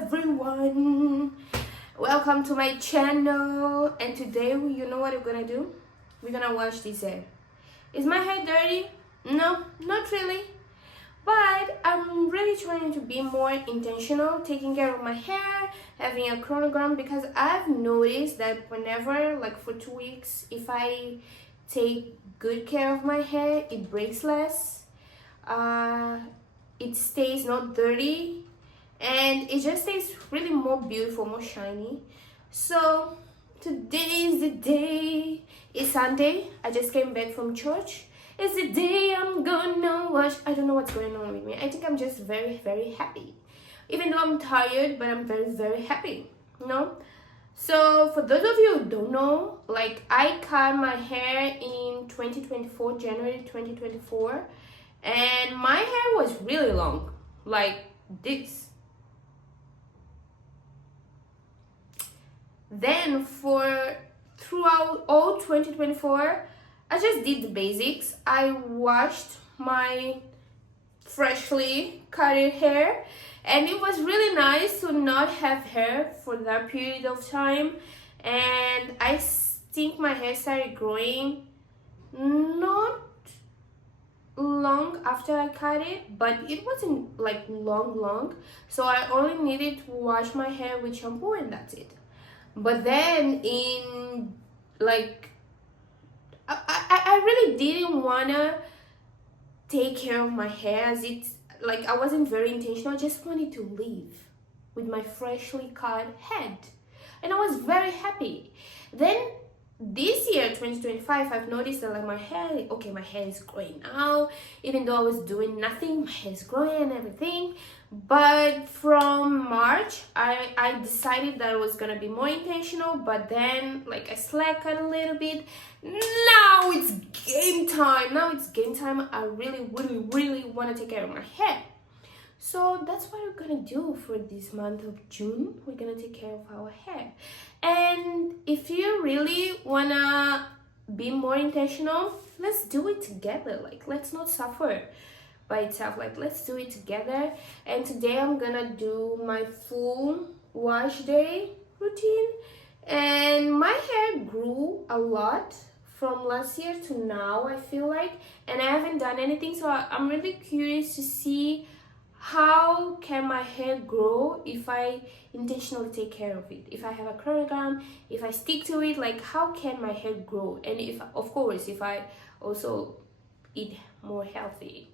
everyone, welcome to my channel. And today, you know what we're gonna do? We're gonna wash this hair. Is my hair dirty? No, not really, but I'm really trying to be more intentional taking care of my hair, having a chronogram, because I've noticed that whenever, like for 2 weeks, if I take good care of my hair, it breaks less, it stays not dirty, and it just stays really more beautiful, more shiny. So today is the day. It's Sunday. I just came back from church. It's the day I'm gonna wash. I don't know what's going on with me. I think I'm just very, very happy. Even though I'm tired, but I'm very, very happy. So for those of you who don't know, like I cut my hair in 2024, January 2024, and my hair was really long, like this. Then throughout all 2024, I just did the basics. I washed my freshly cutted hair, and it was really nice to not have hair for that period of time. And I think my hair started growing not long after I cut it, but it wasn't like long, so I only needed to wash my hair with shampoo and that's it. But then in like I really didn't wanna take care of my hair, as it's like I wasn't very intentional. I just wanted to leave with my freshly cut head, and I was very happy. Then this year 2025, I've noticed that like my hair is growing now. Even though I was doing nothing, my hair is growing and everything. But from March, I decided that I was gonna be more intentional, but then like I slacked a little bit. Now it's game time. I really want to take care of my hair. So that's what we're gonna do for this month of June. We're gonna take care of our hair. And if you really wanna be more intentional, let's do it together. Like, let's not suffer by itself. Like, let's do it together. And today I'm gonna do my full wash day routine. And my hair grew a lot from last year to now, I feel like, and I haven't done anything. So I'm really curious to see how can my hair grow if I intentionally take care of it. If I have a chronogram, if I stick to it, like how can my hair grow? And if I also eat more healthy.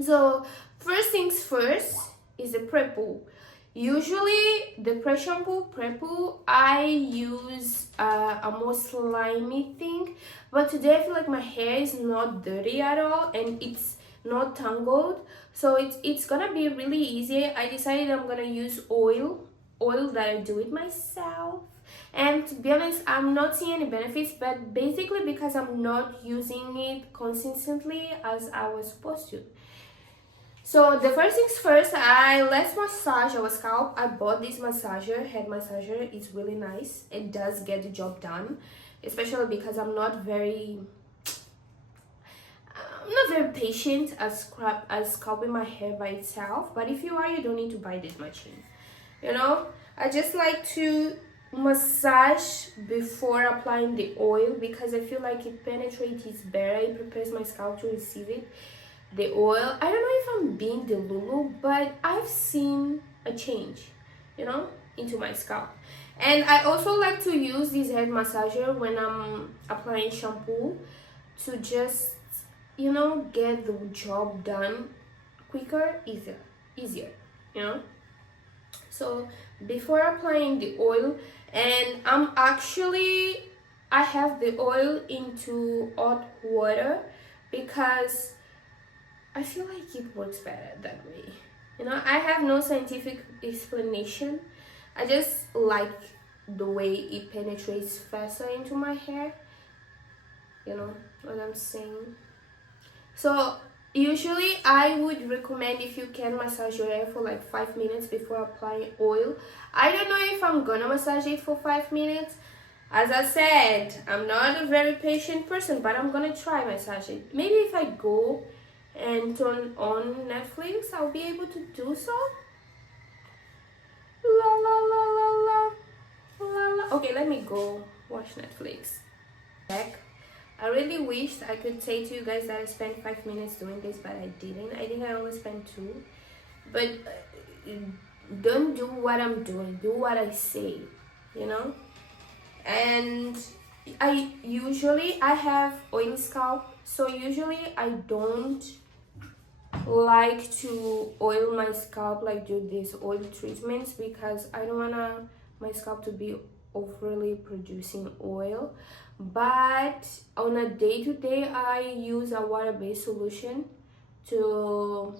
So first things first is the pre-poo. Usually the pre-poo, I use a more slimy thing, but today I feel like my hair is not dirty at all and it's not tangled, so it's gonna be really easy. I decided I'm gonna use oil that I do it myself, and to be honest, I'm not seeing any benefits, but basically because I'm not using it consistently as I was supposed to. So the first things first, let's massage our scalp. I bought this head massager. It's really nice. It does get the job done, especially because I'm not very patient as scalping my hair by itself. But if you are, you don't need to buy this machine. I just like to massage before applying the oil because I feel like it penetrates better. It prepares my scalp to receive it. The oil, I don't know if I'm being delulu, but I've seen a change, into my scalp. And I also like to use this head massager when I'm applying shampoo to just get the job done quicker, easier. So before applying the oil, and I have the oil into hot water because I feel like it works better that way. I have no scientific explanation. I just like the way it penetrates faster into my hair. You know what I'm saying? So usually I would recommend, if you can, massage your hair for like 5 minutes before applying oil. I don't know if I'm gonna massage it for 5 minutes. As I said, I'm not a very patient person, but I'm gonna try massage it. Maybe if I go and turn on Netflix, I'll be able to do so. Okay, let me go watch Netflix. Back. I really wished I could say to you guys that I spent 5 minutes doing this, but I didn't. I think I only spent 2. But don't do what I'm doing. Do what I say, you know? And I have oily scalp, so usually I don't like to oil my scalp, like do these oil treatments, because I don't wanna my scalp to be overly producing oil. But on a day-to-day, I use a water-based solution to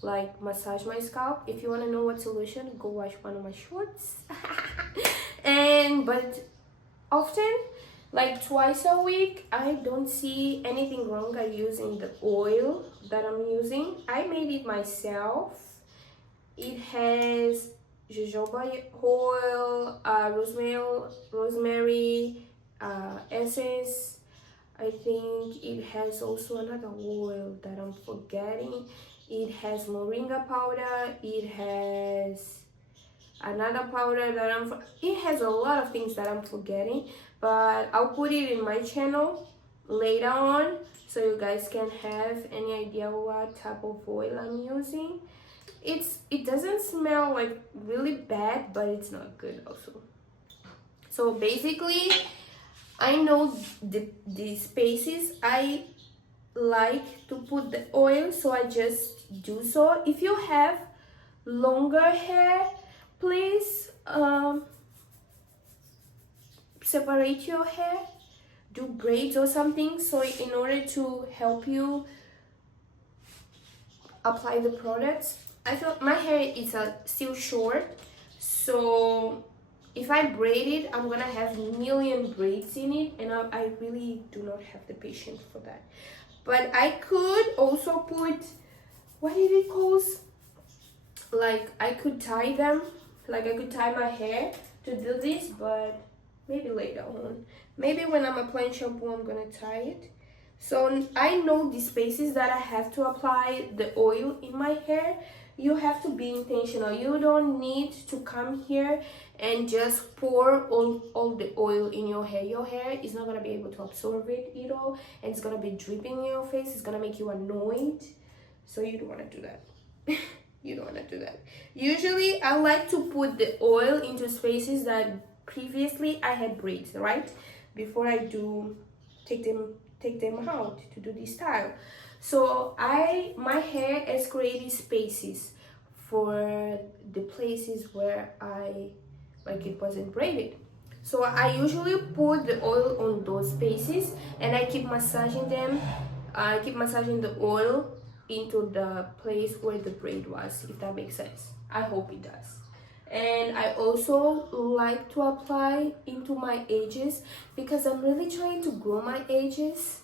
like massage my scalp. If you want to know what solution, go watch one of my shorts. But often, like twice a week, I don't see anything wrong at using the oil that I'm using. I made it myself. It has jojoba oil, rosemary essence. I think it has also another oil that I'm forgetting. It has moringa powder. It has another powder that it has a lot of things that I'm forgetting, but I'll put it in my channel later on so you guys can have any idea what type of oil I'm using. It doesn't smell like really bad, but it's not good also. So basically, I know the spaces I like to put the oil, so I just do so. If you have longer hair, please separate your hair, do braids or something, so in order to help you apply the products. I feel my hair is still short, so if I braid it, I'm gonna have million braids in it, and I really do not have the patience for that. But I could also put, what is it called? Like I could tie them, like I could tie my hair to do this, but maybe later on. Maybe when I'm applying shampoo, I'm gonna tie it. So I know the spaces that I have to apply the oil in my hair. You have to be intentional. You don't need to come here and just pour all the oil in your hair. Your hair is not gonna be able to absorb it at all, and it's gonna be dripping in your face. It's gonna make you annoyed. So you don't wanna do that. You don't wanna do that. Usually I like to put the oil into spaces that previously I had braids, right? Before I do take them out to do this style. So my hair has created spaces for the places where it wasn't braided. So I usually put the oil on those spaces, and I keep massaging them. I keep massaging the oil into the place where the braid was, if that makes sense. I hope it does. And I also like to apply into my edges, because I'm really trying to grow my edges,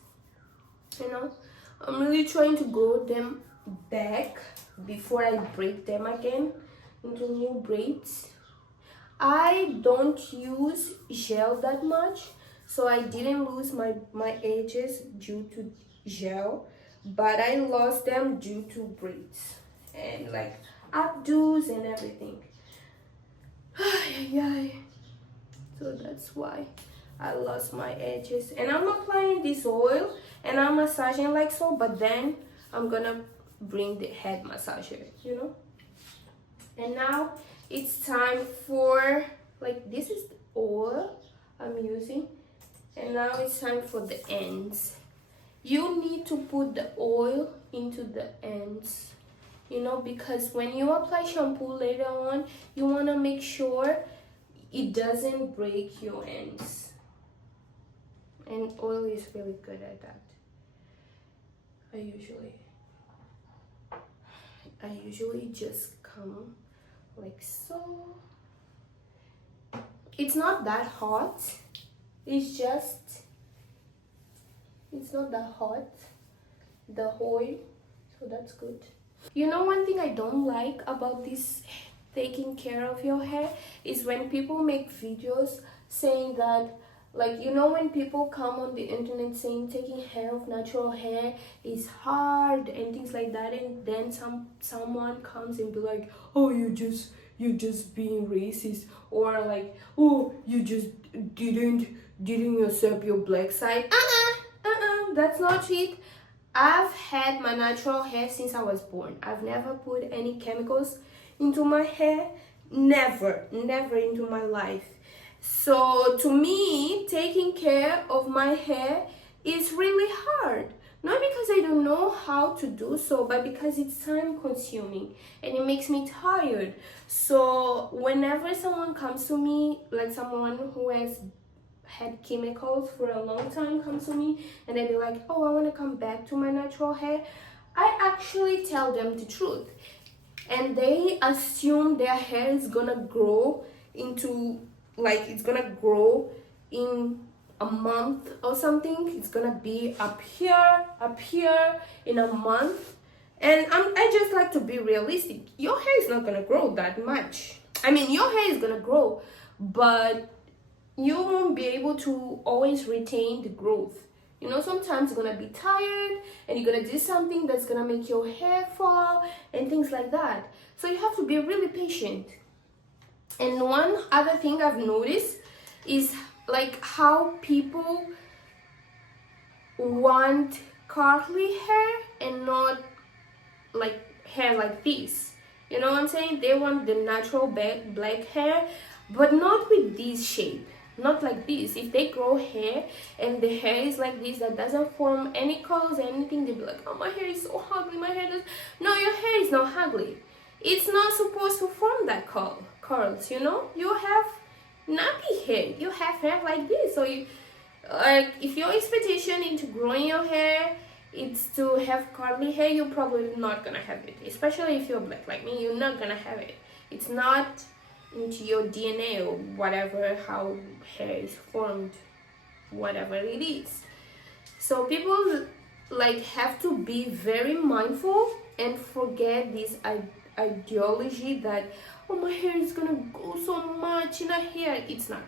you know. I'm really trying to grow them back before I braid them again into new braids. I don't use gel that much, so I didn't lose my edges due to gel, but I lost them due to braids and like updos and everything. So that's why I lost my edges. And I'm applying this oil and I'm massaging like so, but then I'm gonna bring the head massager, you know. And now it's time for, like, this is the oil I'm using, and now it's time for the ends. You need to put the oil into the ends, you know, because when you apply shampoo later on, you want to make sure it doesn't break your ends, and oil is really good at that. I usually just come like so. It's not that hot, it's not that hot, the oil, so that's good. You know, one thing I don't like about this taking care of your hair is when people make videos saying that, like, you know, when people come on the internet saying taking care of natural hair is hard and things like that, and then someone comes and be like, oh, you just you're just being racist, or like, oh, you just didn't accept your black side. That's not it. I've had my natural hair since I was born. I've never put any chemicals into my hair. Never into my life. So to me, taking care of my hair is really hard. Not because I don't know how to do so, but because it's time consuming and it makes me tired. So whenever someone comes to me, like someone who has had chemicals for a long time comes to me and they be like, oh, I want to come back to my natural hair, I actually tell them the truth. And they assume their hair is gonna grow into, like, it's gonna grow in a month or something. It's gonna be up here in a month. And I just like to be realistic. Your hair is not gonna grow that much. I mean, your hair is gonna grow, but you won't be able to always retain the growth. You know, sometimes you're gonna be tired and you're gonna do something that's gonna make your hair fall and things like that. So you have to be really patient. And one other thing I've noticed is like how people want curly hair and not like hair like this. You know what I'm saying? They want the natural black hair, but not with this shape. Not like this. If they grow hair and the hair is like this that doesn't form any curls or anything, they'll be like, oh, my hair is so ugly, my hair does. No, your hair is not ugly. It's not supposed to form that curls, you know. You have nappy hair, you have hair like this. So you, like, if your expectation into growing your hair it's to have curly hair, you're probably not gonna have it. Especially if you're black like me, you're not gonna have it. It's not into your DNA or whatever, how hair is formed, whatever it is. So people like have to be very mindful and forget this ideology that, oh, my hair is gonna go so much in a hair. It's not.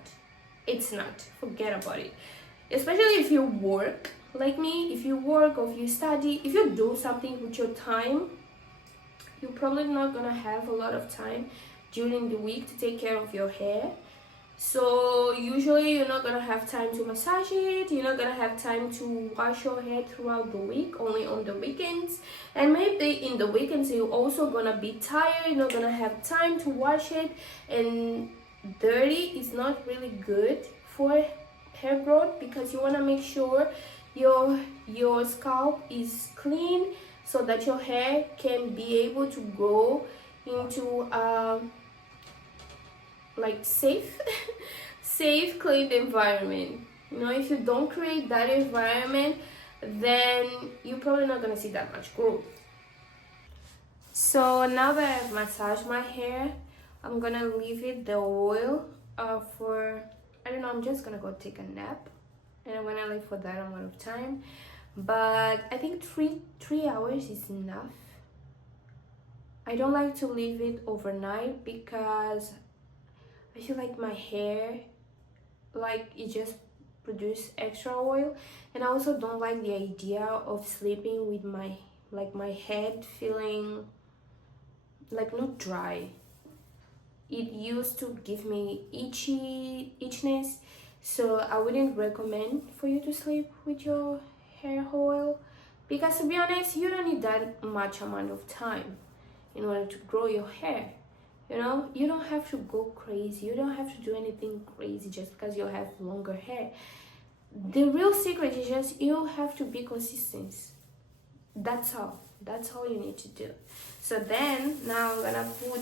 Forget about it. Especially if you work like me, if you work or if you study, if you do something with your time, you're probably not gonna have a lot of time during the week to take care of your hair. So usually you're not gonna have time to massage it, you're not gonna have time to wash your hair throughout the week, only on the weekends. And maybe in the weekends you're also gonna be tired, you're not gonna have time to wash it, and dirty is not really good for hair growth, because you want to make sure your scalp is clean so that your hair can be able to grow into like safe clean environment. You know, if you don't create that environment, then you're probably not gonna see that much growth. So now that I've massaged my hair, I'm gonna leave it the oil for, I don't know, I'm just gonna go take a nap, and when I leave for that I'm out of time. But I think three hours is enough. I don't like to leave it overnight because I feel like my hair, like, it just produce extra oil, and I also don't like the idea of sleeping with my head feeling like not dry. It used to give me itchiness, so I wouldn't recommend for you to sleep with your hair oil, because to be honest, you don't need that much amount of time in order to grow your hair. You know, you don't have to go crazy, you don't have to do anything crazy just because you have longer hair. The real secret is just you have to be consistent. That's all you need to do. So then now I'm gonna put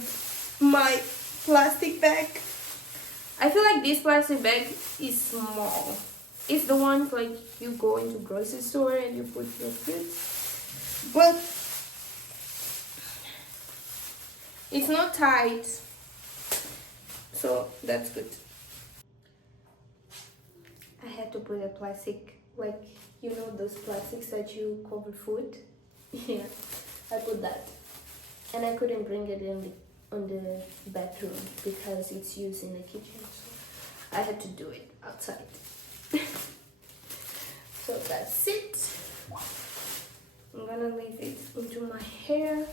my plastic bag. I feel like this plastic bag is small. It's the one like you go into grocery store and you put your goods, but it's not tight, so that's good. I had to put a plastic, like, you know, those plastics that you cover food. Yeah, I put that, and I couldn't bring it in on the bathroom because it's used in the kitchen, so I had to do it outside. So that's it. I'm gonna leave it into my hair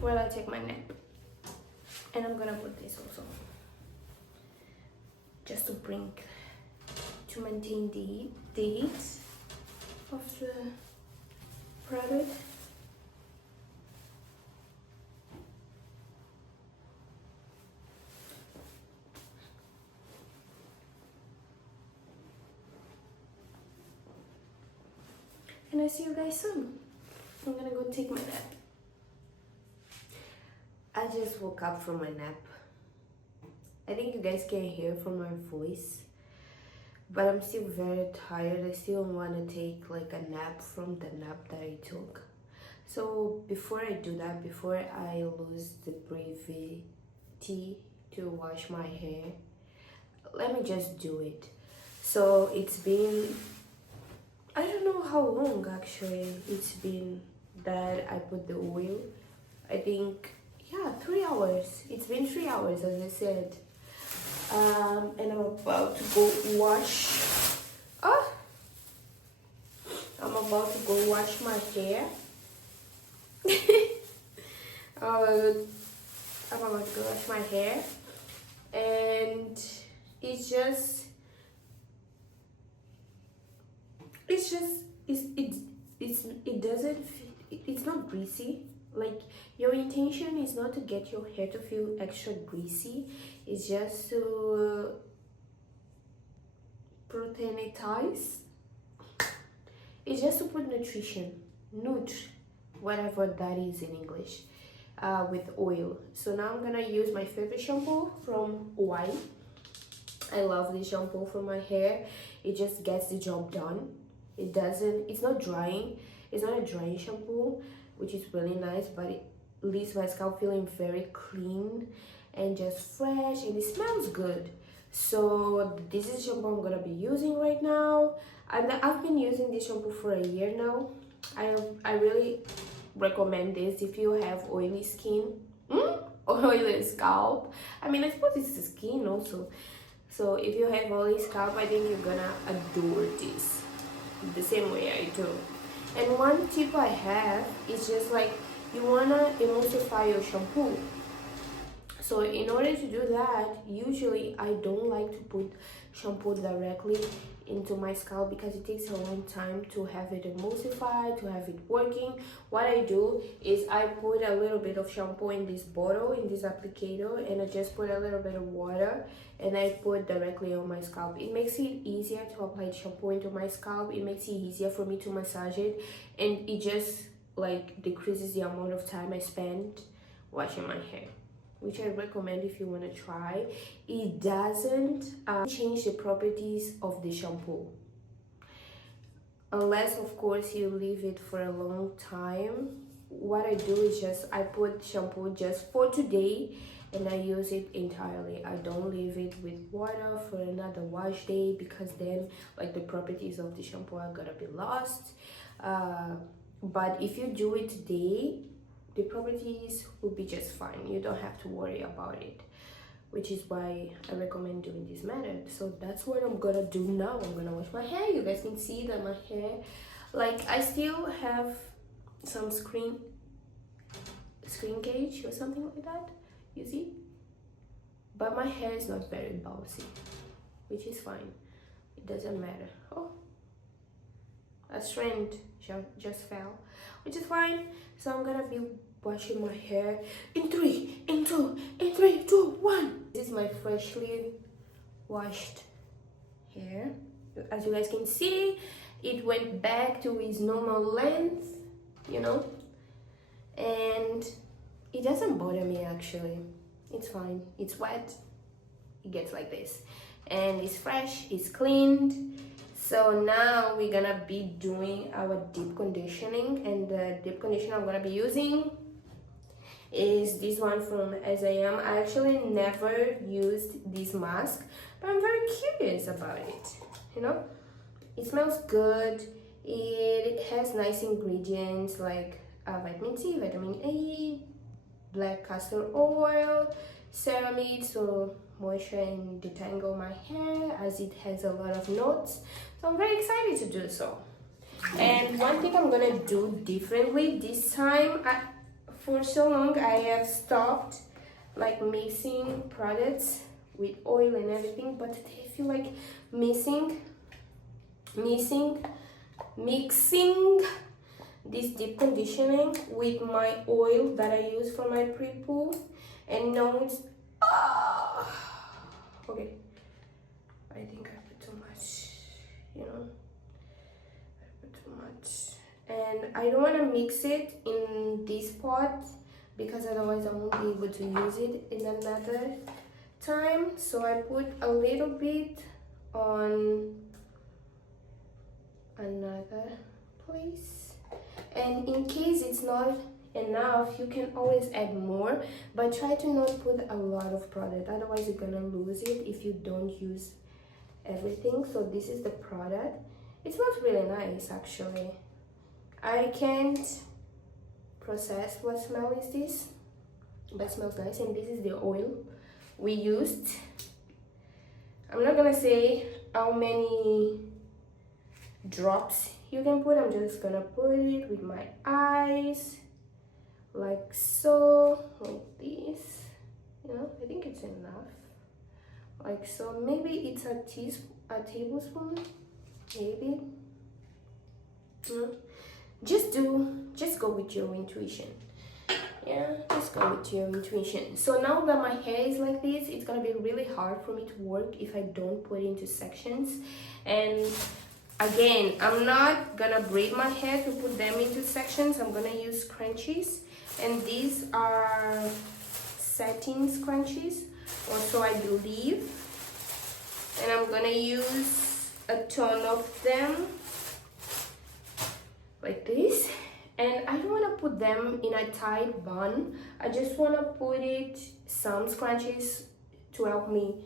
while I take my nap. And I'm gonna put this also, just to maintain the heat of the product. And I see you guys soon. I'm gonna go take my nap. I just woke up from my nap. I think you guys can hear from my voice, but I'm still very tired. I still want to take like a nap from the nap that I took. So before I do that, before I lose the bravery to wash my hair, let me just do it. So it's been, I don't know how long actually it's been that I put the oil. I think, yeah, 3 hours. It's been 3 hours, as I said. And I'm about to go wash. I'm about to go wash my hair. I'm about to go wash my hair, and it's not greasy. Like, your intention is not to get your hair to feel extra greasy. It's just to proteinize. It's just to put nutrition, whatever that is in English, with oil. So now I'm gonna use my favorite shampoo from Y. I love this shampoo for my hair. It just gets the job done. It's not drying. It's not a drying shampoo, which is really nice, but it leaves my scalp feeling very clean and just fresh, and it smells good. So this is shampoo I'm gonna be using right now. I've been using this shampoo for a year now. I really recommend this if you have oily skin, oily scalp. I mean, I suppose it's the skin also. So if you have oily scalp, I think you're gonna adore this the same way I do. And one tip I have is just like, you wanna emulsify your shampoo. So in order to do that, usually I don't like to put shampoo directly into my scalp because it takes a long time to have it emulsified, to have it working. What I do is I put a little bit of shampoo in this bottle, in this applicator, and I just put a little bit of water and I put directly on my scalp. It makes it easier to apply shampoo into my scalp. It makes it easier for me to massage it, and it just like decreases the amount of time I spend washing my hair, which I recommend if you want to try. It doesn't change the properties of the shampoo, unless of course you leave it for a long time. What I do is just I put shampoo just for today and I use it entirely. I don't leave it with water for another wash day, because then like the properties of the shampoo are gonna be lost. But if you do it today, the properties will be just fine. You don't have to worry about it, which is why I recommend doing this method. So that's what I'm gonna do now. I'm gonna wash my hair. You guys can see that my hair, like, I still have some screen gauge or something like that, you see, but my hair is not very bouncy, which is fine. It doesn't matter. Oh, a strand just fell, which is fine. So I'm gonna be washing my hair in 3, 2, 1. This is my freshly washed hair. As you guys can see, it went back to its normal length, you know, and it doesn't bother me actually. It's fine. It's wet, it gets like this, and it's fresh, it's cleaned. So now we're gonna be doing our deep conditioning, and the deep conditioner I'm gonna be using is this one from As I Am. I actually never used this mask, but I'm very curious about it. You know, it smells good. It has nice ingredients like vitamin C, vitamin A, black castor oil, ceramide, so moisture and detangle my hair, as it has a lot of notes. So I'm very excited to do so. And one thing I'm gonna do differently this time, for so long I have stopped like mixing products with oil and everything, but I feel like mixing this deep conditioning with my oil that I use for my pre-poo, and now it's okay. I think I put too much, you know. I put too much, and I don't want to mix it in this pot because otherwise I won't be able to use it in another time. So I put a little bit on another place, and in case it's not enough, you can always add more, but try to not put a lot of product, otherwise you're gonna lose it if you don't use everything. So this is the product. It smells really nice actually. I can't process what smell is this, but it smells nice. And this is the oil we used. I'm not gonna say how many drops you can put. I'm just gonna put it with my eyes, like so, like this, you know. I think it's enough, like so. Maybe it's a tablespoon, maybe. Just go with your intuition. Yeah, just go with your intuition. So now that my hair is like this, it's gonna be really hard for me to work if I don't put it into sections. And again, I'm not gonna braid my hair to put them into sections. I'm gonna use scrunchies, and these are satin scrunchies, or so I believe. And I'm gonna use a ton of them like this. And I don't want to put them in a tight bun. I just want to put it some scrunchies to help me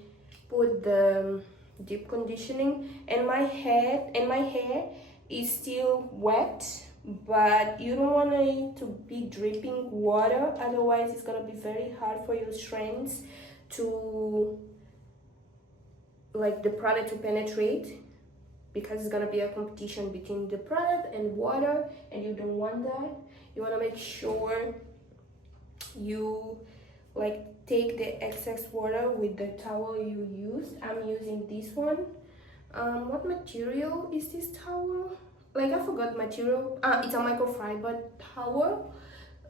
put the deep conditioning. And my hair is still wet, but you don't want it to be dripping water, otherwise it's gonna be very hard for your strands to, like, the product to penetrate, because it's gonna be a competition between the product and water, and you don't want that. You want to make sure you like take the excess water with the towel you used. I'm using this one. What material is this towel? Like, I forgot material. It's a microfiber towel,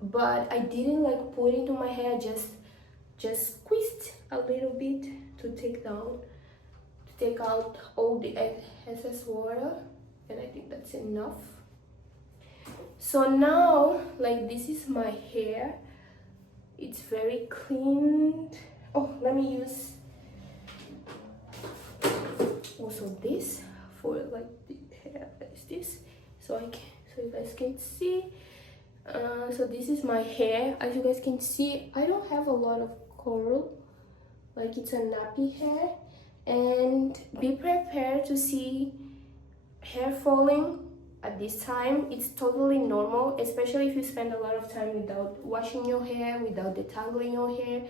but I didn't like put it into my hair. Just squeezed a little bit to take out all the excess water, and I think that's enough. So now, like, this is my hair. It's very cleaned. Oh, let me use also this for like the hair. Is this so you guys can see. So this is my hair. As you guys can see, I don't have a lot of curl, like it's a nappy hair. And be prepared to see hair falling at this time. It's totally normal, especially if you spend a lot of time without washing your hair, without detangling your hair.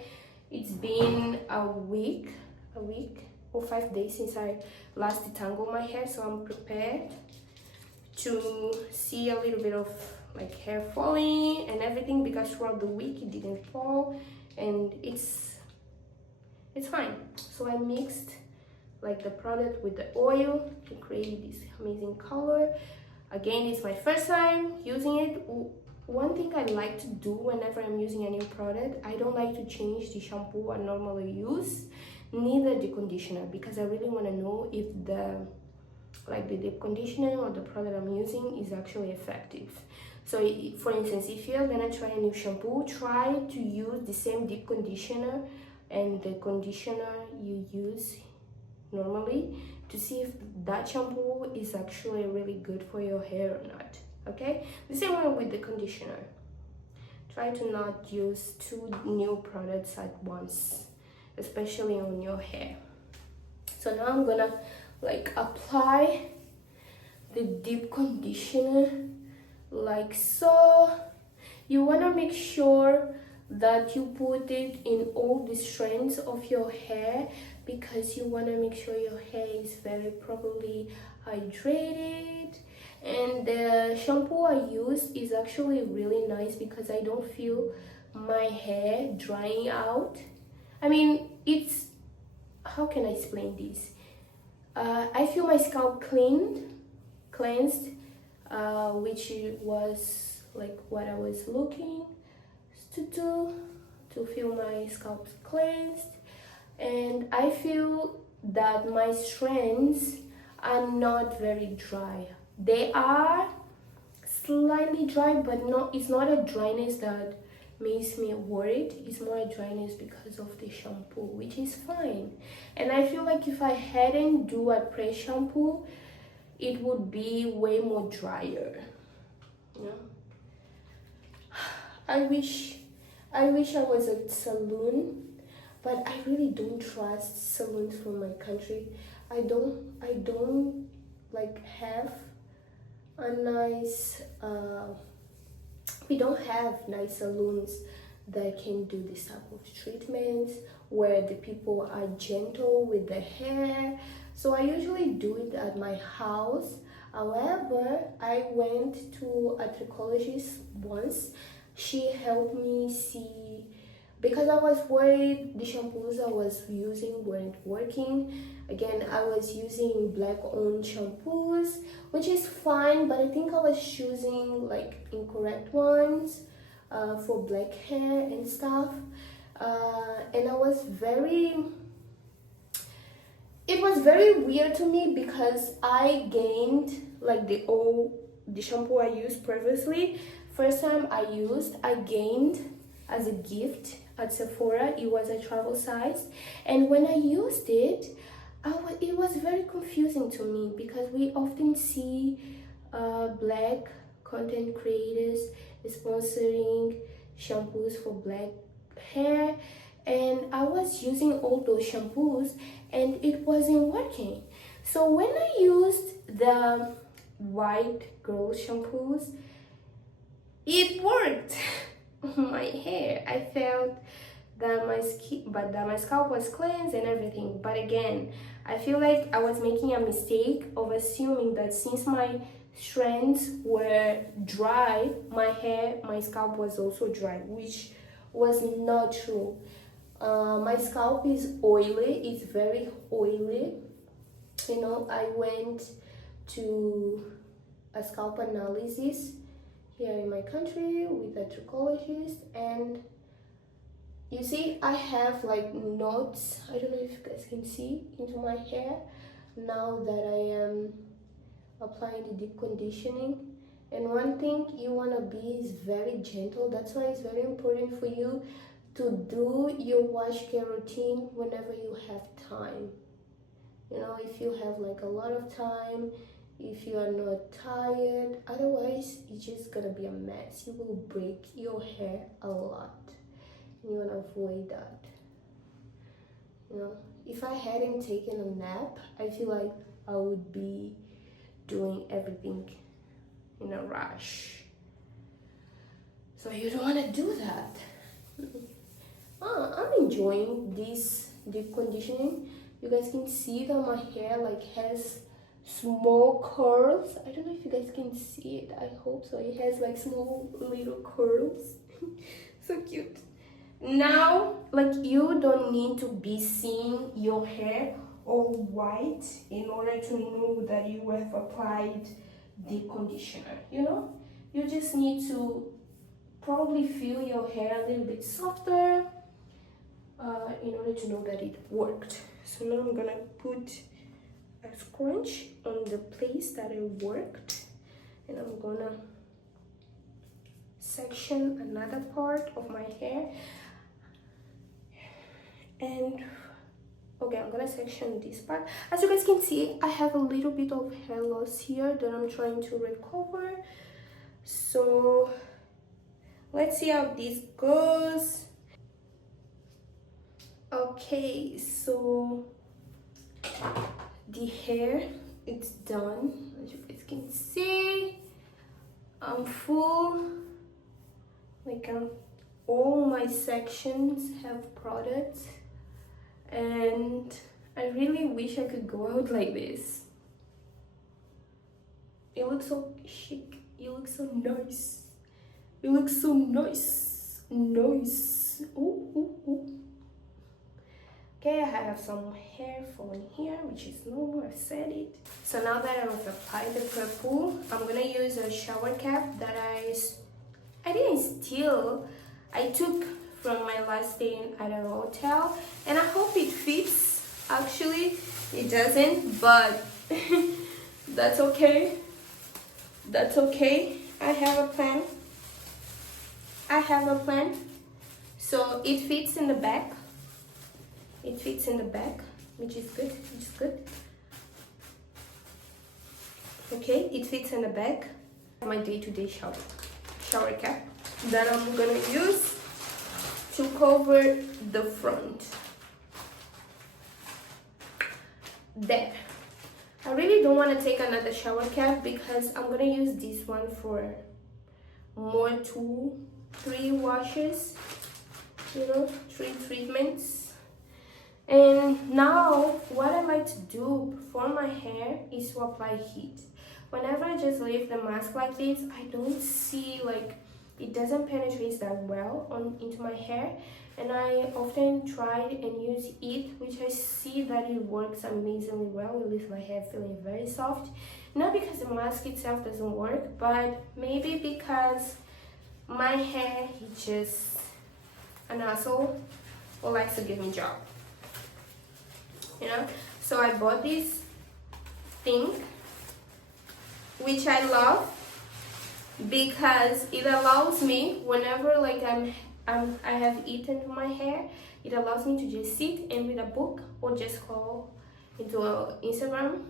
It's been a week or 5 days since I last detangled my hair, so I'm prepared to see a little bit of like hair falling and everything, because throughout the week it didn't fall, and it's fine. So I mixed like the product with the oil to create this amazing color. Again, it's my first time using it. One thing I like to do whenever I'm using a new product, I don't like to change the shampoo I normally use, neither the conditioner, because I really want to know if the deep conditioner or the product I'm using is actually effective. So for instance, if you're gonna try a new shampoo, try to use the same deep conditioner and the conditioner you use normally, to see if that shampoo is actually really good for your hair or not. Okay, the same way with the conditioner. Try to not use 2 new products at once, especially on your hair. So now I'm gonna like apply the deep conditioner like so. You want to make sure that you put it in all the strands of your hair, because you want to make sure your hair is very properly hydrated. And the shampoo I use is actually really nice, because I don't feel my hair drying out. I mean, it's, how can I explain this? I feel my scalp cleansed, which was like what I was looking to do, to feel my scalp cleansed. And I feel that my strands are not very dry. They are slightly dry, but it's not a dryness that makes me worried. It's more a dryness because of the shampoo, which is fine. And I feel like if I hadn't do a pre-shampoo, it would be way more drier. You know? I wish I was a salon, but I really don't trust salons from my country. I don't like have a nice we don't have nice salons that can do this type of treatments where the people are gentle with the hair. So I usually do it at my house. However, I went to a trichologist once. She helped me see, because I was worried the shampoos I was using weren't working. Again, I was using black owned shampoos, which is fine, but I think I was choosing like incorrect ones for black hair and stuff. And it was very weird to me because I gained like the shampoo I used previously. First time I gained as a gift at Sephora. It was a travel size, and when I used it, it was very confusing to me because we often see black content creators sponsoring shampoos for black hair, and I was using all those shampoos and it wasn't working. So when I used the white girl shampoos, it worked. My hair, I felt that my scalp was cleansed and everything. But again, I feel like I was making a mistake of assuming that since my strands were dry, my scalp was also dry, which was not true. My scalp is oily. It's very oily. You know, I went to a scalp analysis here in my country with a trichologist, and you see I have like knots. I don't know if you guys can see into my hair now that I am applying the deep conditioning. And one thing you want to be is very gentle. That's why it's very important for you to do your wash care routine whenever you have time. You know, if you have like a lot of time, if you are not tired, otherwise it's just gonna be a mess. You will break your hair a lot. You want to avoid that. You know, if I hadn't taken a nap, I feel like I would be doing everything in a rush. So you don't want to do that. I'm enjoying this deep conditioning. You guys can see that my hair like has small curls. I don't know if you guys can see it. I hope so. It has like small little curls. So cute. Now, like, you don't need to be seeing your hair all white in order to know that you have applied the conditioner. You know, you just need to probably feel your hair a little bit softer in order to know that it worked. So now I'm gonna put a scrunch on the place that it worked, and I'm gonna section another part of my hair. And okay, I'm gonna section this part. As you guys can see, I have a little bit of hair loss here that I'm trying to recover. So let's see how this goes. Okay, so the hair, it's done. As you guys can see, I'm full. Like, all my sections have products, and I really wish I could go out like this. You look so chic. You look so nice. You look so nice. Noise. Ooh, ooh, ooh. Okay, I have some hair falling here, which is normal, I said it. So now that I've applied the purple, I'm gonna use a shower cap that I didn't steal. I took from my last stay at a hotel, and I hope it fits. Actually, it doesn't, but that's okay. That's okay. I have a plan. So it fits in the back. It fits in the back, which is good, Okay, it fits in the back. My day-to-day shower cap that I'm gonna use to cover the front. There. I really don't want to take another shower cap because I'm gonna use this one for more 2-3 washes, 3 treatments. And now what I like to do for my hair is to apply heat. Whenever I just leave the mask like this, I don't see, like, it doesn't penetrate that well into my hair, and I often try and use it, which I see that it works amazingly well. It leaves my hair feeling very soft. Not because the mask itself doesn't work, but maybe because my hair is just an asshole who likes to give me job. So I bought this thing, which I love because it allows me, whenever like I have eaten my hair, it allows me to just sit and read a book or just scroll into Instagram.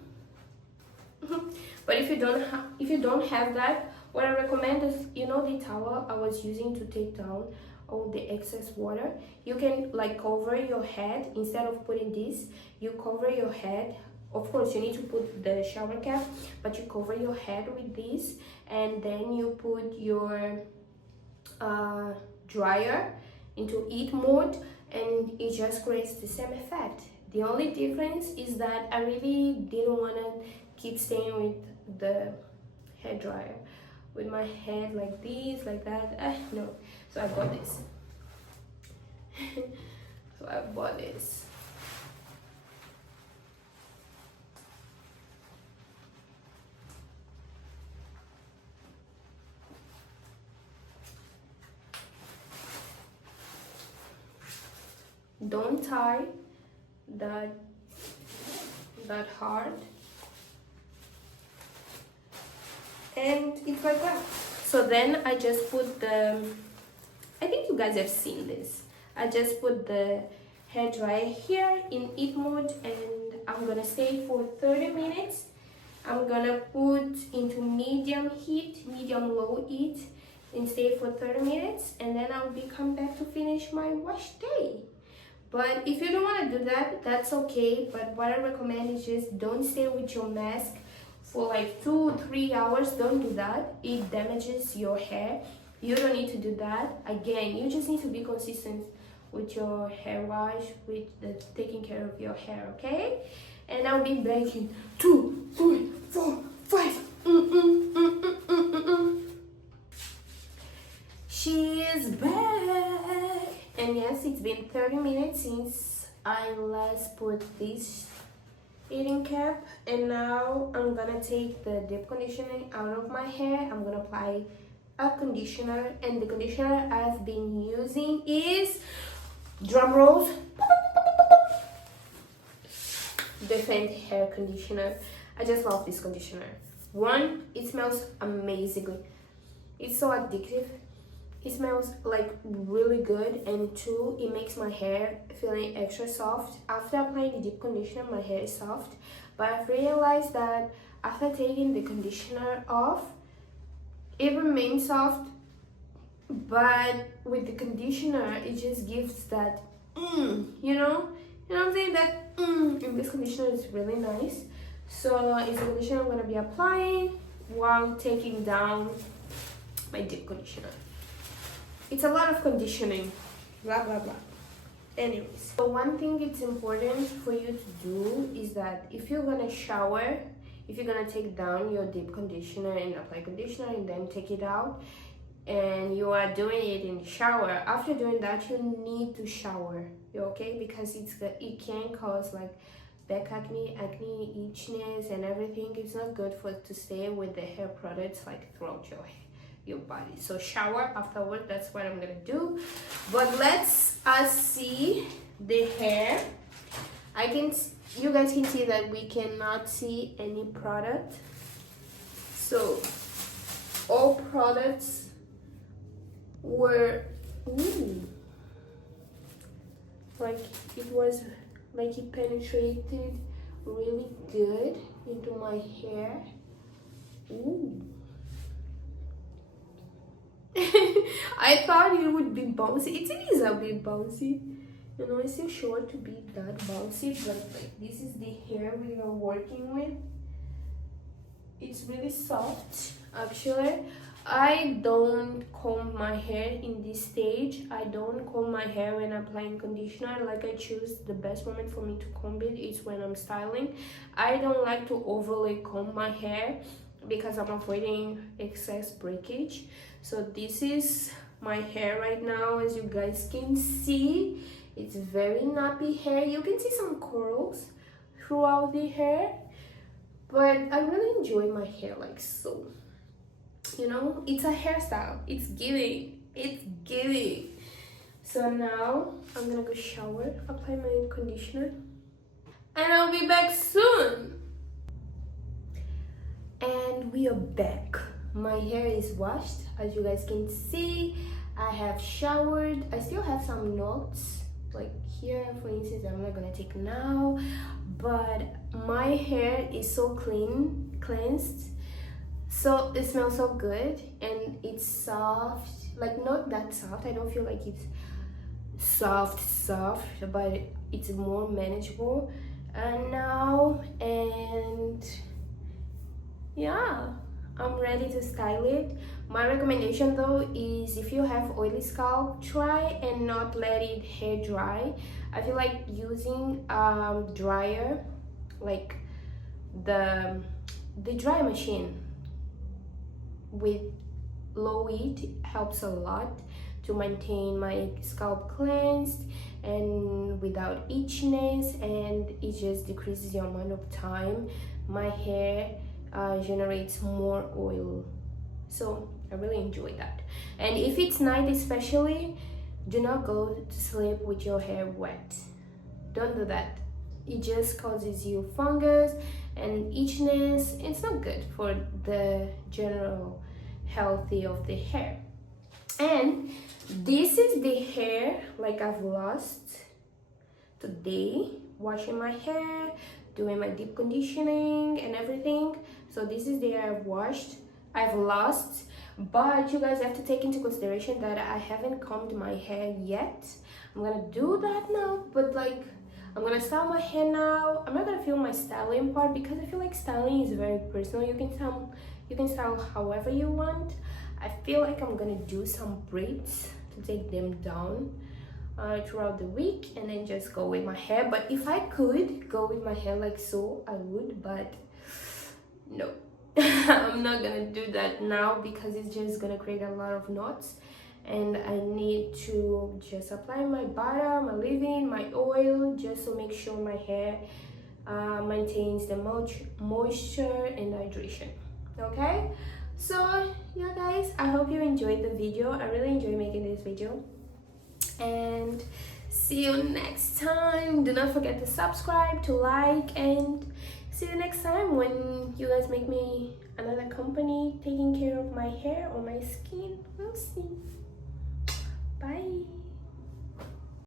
But if you don't have that, what I recommend is, the towel I was using to take down all the excess water, you can like cover your head. Instead of putting this, you cover your head. Of course you need to put the shower cap, but you cover your head with this, and then you put your dryer into heat mode, and it just creates the same effect. The only difference is that I really didn't want to keep staying with the hair dryer with my head like this, like that. No, so I bought this. Don't tie that hard, and it's like that. So then I just put I think you guys have seen this. I just put the hair dryer here in heat mode, and I'm gonna stay for 30 minutes. I'm gonna put into medium low heat, and stay for 30 minutes, and then I'll come back to finish my wash day. But if you don't want to do that, that's okay. But what I recommend is just don't stay with your mask for like 2-3 hours. Don't do that. It damages your hair. You don't need to do that. Again, you just need to be consistent with your hair wash, with taking care of your hair, okay? And I'll be back in 2, 3, 4, 5. She is back. And yes, it's been 30 minutes since I last put this heating cap, and now I'm gonna take the deep conditioner out of my hair. I'm gonna apply a conditioner, and the conditioner I've been using is, drum rolls, Defend hair conditioner. I just love this conditioner. 1, it smells amazingly. It's so addictive. It smells like really good, and 2, it makes my hair feeling extra soft. After applying the deep conditioner, my hair is soft, but I've realized that after taking the conditioner off, it remains soft, but with the conditioner, it just gives that you know what I'm saying, that and this conditioner is really nice. So it's the conditioner I'm gonna be applying while taking down my deep conditioner. It's a lot of conditioning, blah blah blah. Anyways, so one thing it's important for you to do is that if you're gonna shower, if you're gonna take down your deep conditioner and apply conditioner and then take it out, and you are doing it in the shower, after doing that you need to shower, okay? Because it can cause like back acne, itchiness, and everything. It's not good for to stay with the hair products like throughout your body. So shower afterward, that's what I'm gonna do. But let's see the hair. You guys can see that we cannot see any product, so all products were like it penetrated really good into my hair. I thought it would be bouncy. It is a bit bouncy, you know. It's still sure to be that bouncy, but like this is the hair we are working with. It's really soft actually. I don't comb my hair in this stage. I don't comb my hair when applying conditioner. Like, I choose the best moment for me to comb it is when I'm styling. I don't like to overly comb my hair because I'm avoiding excess breakage. So this is my hair right now. As you guys can see, it's very nappy hair. You can see some curls throughout the hair, but I really enjoy my hair like so. You know, it's a hairstyle. It's giving. So now I'm gonna go shower, apply my conditioner, and I'll be back soon. And we are back. My hair is washed, as you guys can see. I have showered. I still have some knots like here, for instance. I'm not gonna take now, but my hair is so cleansed. So it smells so good, and it's soft, like not that soft. I don't feel like it's soft, but it's more manageable now. And yeah, I'm ready to style it. My recommendation though is, if you have oily scalp, try and not let it hair dry. I feel like using dryer, like the dry machine with low heat, helps a lot to maintain my scalp cleansed and without itchiness, and it just decreases the amount of time my hair generates more oil. So I really enjoy that. And if it's night especially, do not go to sleep with your hair wet. Don't do that. It just causes you fungus and itchiness. It's not good for the general health of the hair. And this is the hair like I've lost today, washing my hair, doing my deep conditioning and everything. So this is the hair I've lost. But you guys have to take into consideration that I haven't combed my hair yet. I'm gonna do that now, but like, I'm gonna style my hair now. I'm not gonna film my styling part because I feel like styling is very personal. You can style however you want. I feel like I'm gonna do some braids to take them down throughout the week, and then just go with my hair. But if I could go with my hair like so, I would, but no. I'm not gonna do that now because it's just gonna create a lot of knots, and I need to just apply my butter, my leave-in, my oil, just to make sure my hair maintains the moisture and hydration. Okay, so yeah guys, I hope you enjoyed the video. I really enjoy making this video, and see you next time. Do not forget to subscribe, to like, and see you next time when you guys make me another company taking care of my hair or my skin. We'll see.